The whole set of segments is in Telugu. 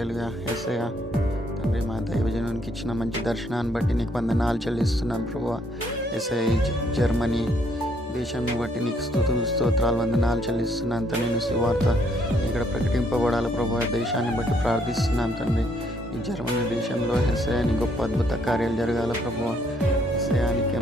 హల్లెలూయా. యేసయ్యా తండ్రి, మా దైవజనునికి ఇచ్చిన మంచి దర్శనాన్ని బట్టి నీకు వందనాలు చెల్లిస్తున్నాను ప్రభువా. యేసయ్య ఈ జర్మనీ దేశాన్ని బట్టి నీకు స్తుతులు స్తోత్రాలు వందనాలు చెల్లిస్తున్నాను తండ్రి. నేను సువార్త ఇక్కడ ప్రకటింపబడాలి ప్రభువా. దేశాన్ని బట్టి ప్రార్థిస్తున్నాను తండ్రి. ఈ జర్మనీ దేశంలో యేసయ్య నీ గొప్ప అద్భుత కార్యాలు జరగాల ప్రభువా. యేసయ్యానికి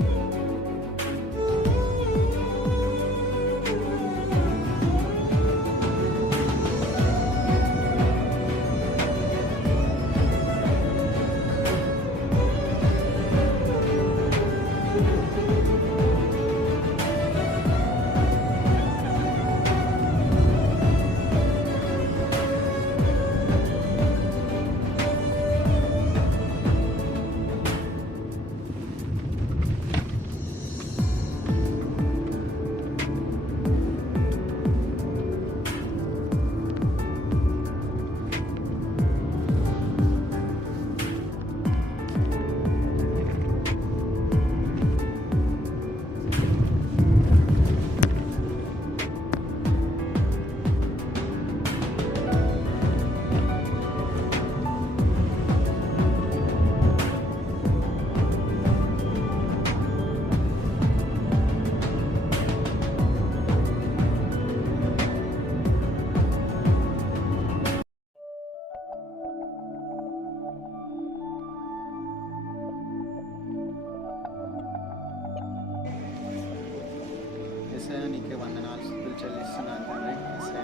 యేసయ్య నీకే వందనాలు స్తుతులు చెల్లిస్తున్నాను తండ్రి. యేసయ్య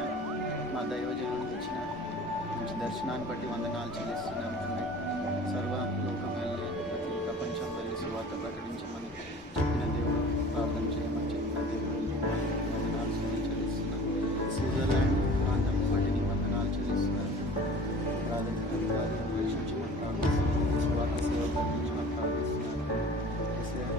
మా దైవజనునికి ఇచ్చిన మంచి దర్శనాన్ని బట్టి వందనాలు చెల్లిస్తున్నాను తండ్రి. సర్వ లోకం వెళ్ళి ప్రతి ప్రపంచం వెళ్ళి సువార్త ప్రకటించమని చెప్పిన దేవుడు, ప్రార్థన చేయమని చెప్పిన దేవుడు వందనాలు స్తుతులు చెల్లిస్తున్నాను. స్విట్జర్లాండ్ ప్రాంతం బట్టి నీ వందనాలు చెల్లిస్తున్నాను. ప్రార్థన కార్యం వీక్షించమని ప్రార్థిస్తున్నాను. సువార్త సేవ ప్రకటించమని ప్రార్థిస్తున్నాను. యేసయ్య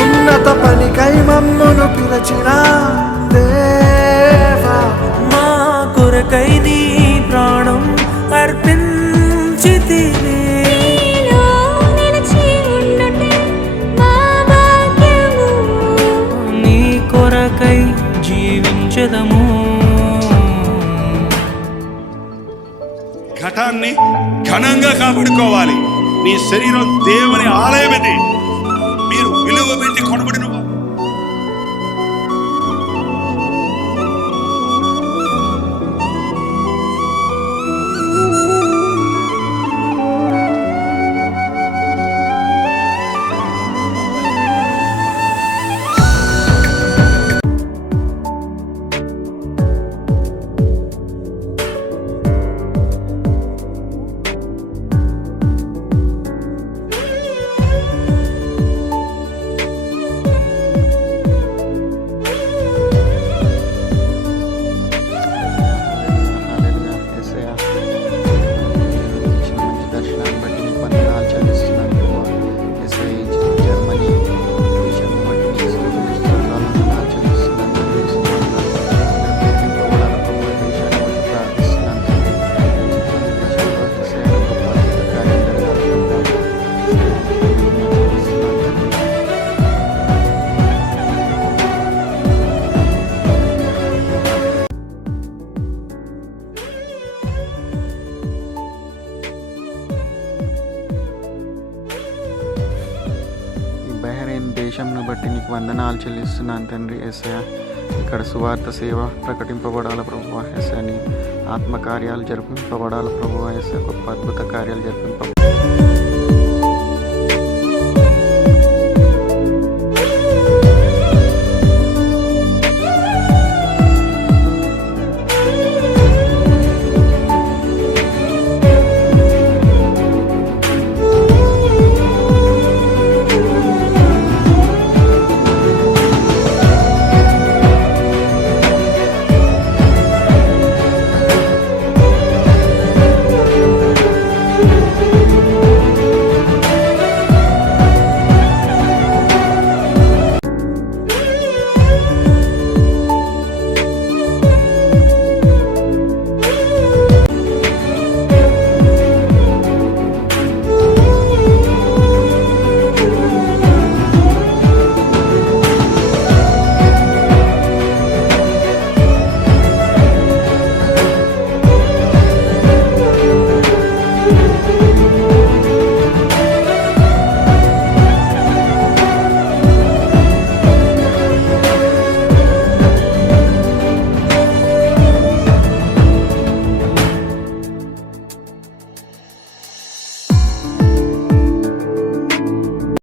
ఉన్నత పనికై మమ్మును పిలచిన దేవా, మా కొరకై నీ ప్రాణం అర్పించితివి. నీ కొరకై జీవించదము. ఘటాన్ని ఘనంగా కాపాడుకోవాలి. నీ శరీరం దేవుని ఆలయం ఇది. మీరు విలువ పెట్టి కొనబడిన బహ్రెయిన్ దేశంను బట్టి నీకు వందనాలు చెల్లిస్తున్నాను తండ్రి. యేసయ్య ఇక్కడ సువార్త సేవ ప్రకటింపబడాల ప్రభువా. యేసయ్య నీ ఆత్మకార్యాలు జరిపింపబడాల ప్రభువా. యేసయ్య గొప్ప అద్భుత కార్యాలు జరిపింప